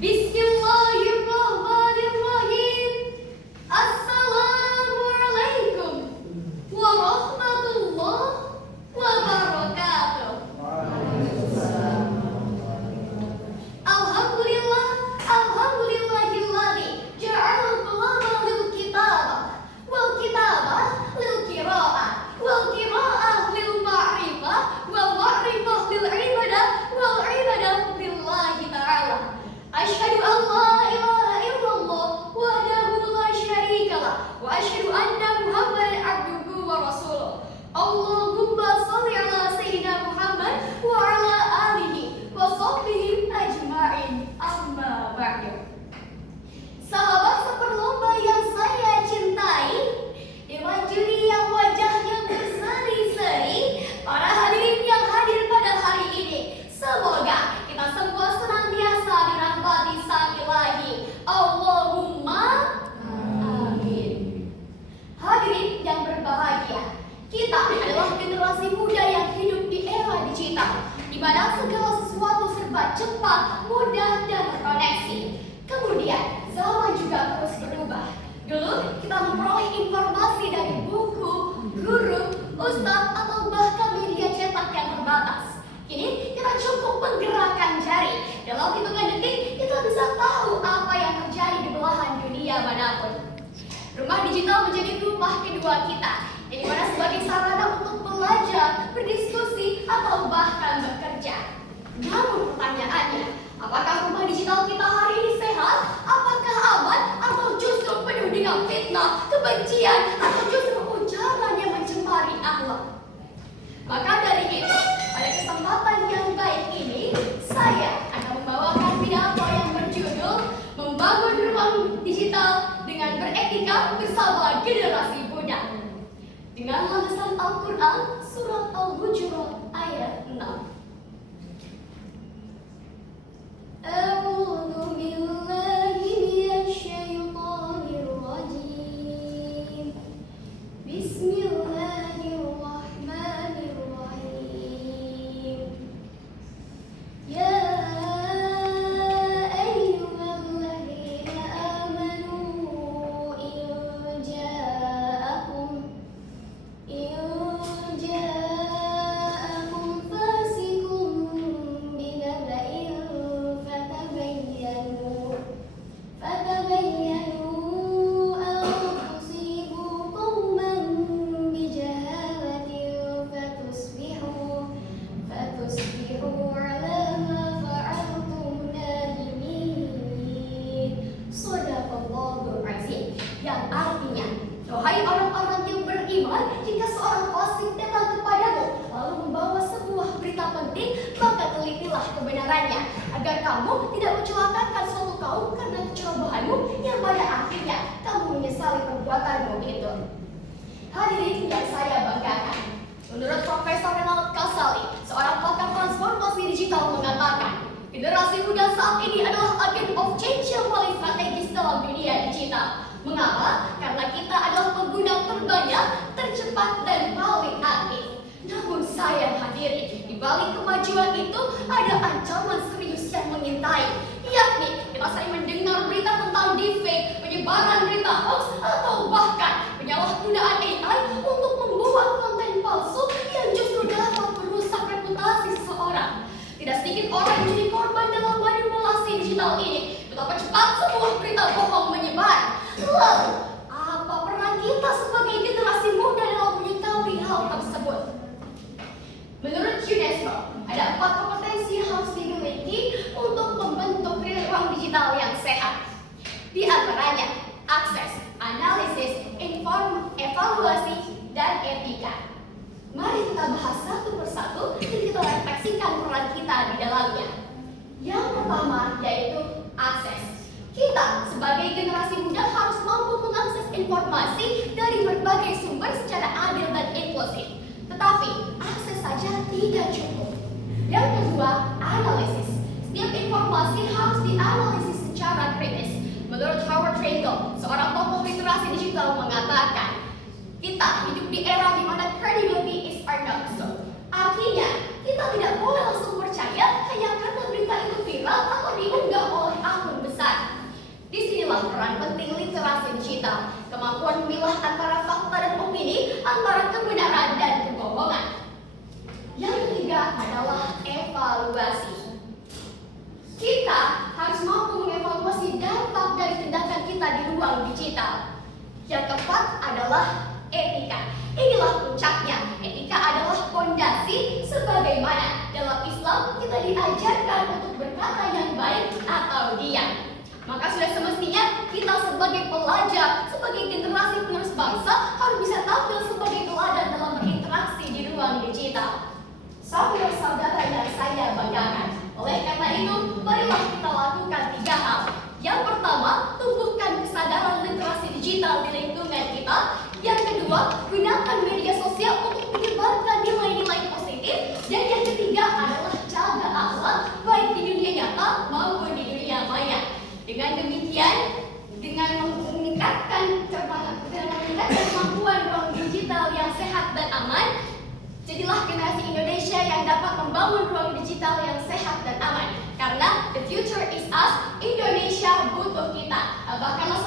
Bismillahirrahmanirrahim. Assalamualaikum warahmatullahi wabarakatuh. Alhamdulillah, alhamdulillahilladzi ja'ala al-qalama lil kitabah wal kitabah lil qiraah wal qiraah lil ma'rifah wal ma'rifah lil ibadah wal ibadah lillahi ta'ala. Asyhadu an la ilaha illallah wahdahu la syarika lah wa asyhadu anna Muhammadan abduhu wa rasuluh. Allahumma shalli ala sayyidina Muhammad wa ala alihi wa sahbihi ajma'in. Amma ba'du. Sahabat seperlomba yang saya cintai, dewan juri yang wajahnya berseri-seri, para hadirin yang hadir pada hari ini, semoga kita semua senantiasa dirahmati Sang Ilahi. Allahumma amin. Hadirin yang berbahagia, kita adalah generasi muda yang hidup di era digital, di mana segala sesuatu serba cepat, mudah, dan terkoneksi. Kemudian, zaman juga terus berubah. Dulu, kita memperoleh informasi dari buku, guru, ustadz, atau bahkan media cetak yang terbatas. Kini, kita cukup menggerakkan jari. Dalam hitungan detik, kita bisa tahu apa yang terjadi di belahan dunia manapun. Rumah digital menjadi rumah kedua kita, yang dimana sebagai sarana untuk belajar, berdiskusi, atau bahkan bekerja. Namun pertanyaannya, apakah rumah digital kita hari ini sehat? Apakah aman? Atau justru penuh dengan fitnah, kebencian, atau justru ujaran yang mencemari akhlak? Maka dari itu, pada kesempatan yang baik ini, saya akan membawakan pidato yang berjudul Membangun Ruang Digital dengan Beretika Bersama Generasi Muda, dengan landasan Al-Quran Surat Al-Hujurat ayat 6. A'udzu billahi minasyaitonir rajim. Bismillahirrahmanirrahim. Ya ayyuhalladzina amanu in ja'akum fasiqun binaba'in fatabayyanu an tusibu qauman bijahalatin fatusbihu ala ma fa'altum nadimin. Shadaqallahul azim. Yang artinya, wahai orang-orang yang beriman, jika seorang fasik datang kepadamu lalu membawa sebuah berita penting, maka telitilah kebenarannya, agar kamu tidak mencelakakan suatu kaum karena kecerobohanmu yang pada akhirnya kamu menyesali perbuatanmu itu. Hadirin yang saya banggakan, menurut Profesor Renald Kasali, seorang pakar transformasi digital, mengatakan generasi muda saat ini adalah agent of change yang paling strategis dalam dunia digital. Mengapa? Karena kita adalah pengguna terbanyak, tercepat, dan paling aktif. Namun sayang hadirin, di balik kemajuan itu ada ancaman serius yang mengintai, yakni kita sering mendengar berita tentang deepfake, penyebaran berita hoax, atau bahkan penyalahgunaan AI untuk membuat konten palsu yang justru dapat merusak reputasi seseorang. Tidak sedikit orang yang jadi korban dalam manipulasi digital ini. Betapa cepat sebuah berita bohong menyebar. Lalu, apa peran kita sebagai generasi muda dalam menyikapi hal tersebut? Menurut UNESCO, ada 4 kompetensi yang harus dimiliki untuk membentuk ruang digital yang sehat. Di antaranya, akses, analisis, evaluasi, dan etika. Mari kita bahas satu persatu dan kita refleksikan peran kita di dalamnya. Yang pertama yaitu akses. Kita sebagai generasi muda harus mampu mengakses informasi dari berbagai sumber secara adil dan inklusif. Tetapi akses saja tidak cukup. Yang kedua, analisis. Setiap informasi harus dianalisis secara kritis. Menurut Howard Rangel, seorang tokoh literasi digital, mengatakan, kita hidup di era di mana credibility is our knockstone. Artinya, kita tidak boleh langsung percaya hanya karena berita itu viral atau diunggah oleh akun digital, kemampuan memilah antara fakta dan opini, antara kebenaran dan kebohongan. Yang ketiga adalah evaluasi. Kita harus mampu mengevaluasi dampak dari tindakan kita di ruang digital. Yang keempat adalah etika. Inilah puncaknya. Etika adalah fondasi sebagaimana dalam Islam kita diajarkan untuk berkata yang baik atau diam. Maka sudah semestinya kita sebagai pelajar, sebagai generasi penerus bangsa harus bisa tampil sebagai teladan dalam berinteraksi di ruang digital. Saudara-saudara yang saya banggakan, oleh karena itu, marilah kita lakukan 3 hal. Yang pertama, tumbuhkan kesadaran literasi digital di lingkungan kita. Yang kedua, gunakan media sosial untuk menyebarkan nilai-nilai positif. Dan yang ketiga adalah jaga akhlak, baik di dunia nyata maupun di dunia maya. Dengan demikian, dengan meningkatkan kemampuan ruang digital yang sehat dan aman, jadilah generasi Indonesia yang dapat membangun ruang digital yang sehat dan aman. Karena the future is us, Indonesia butuh kita. Bahkanlah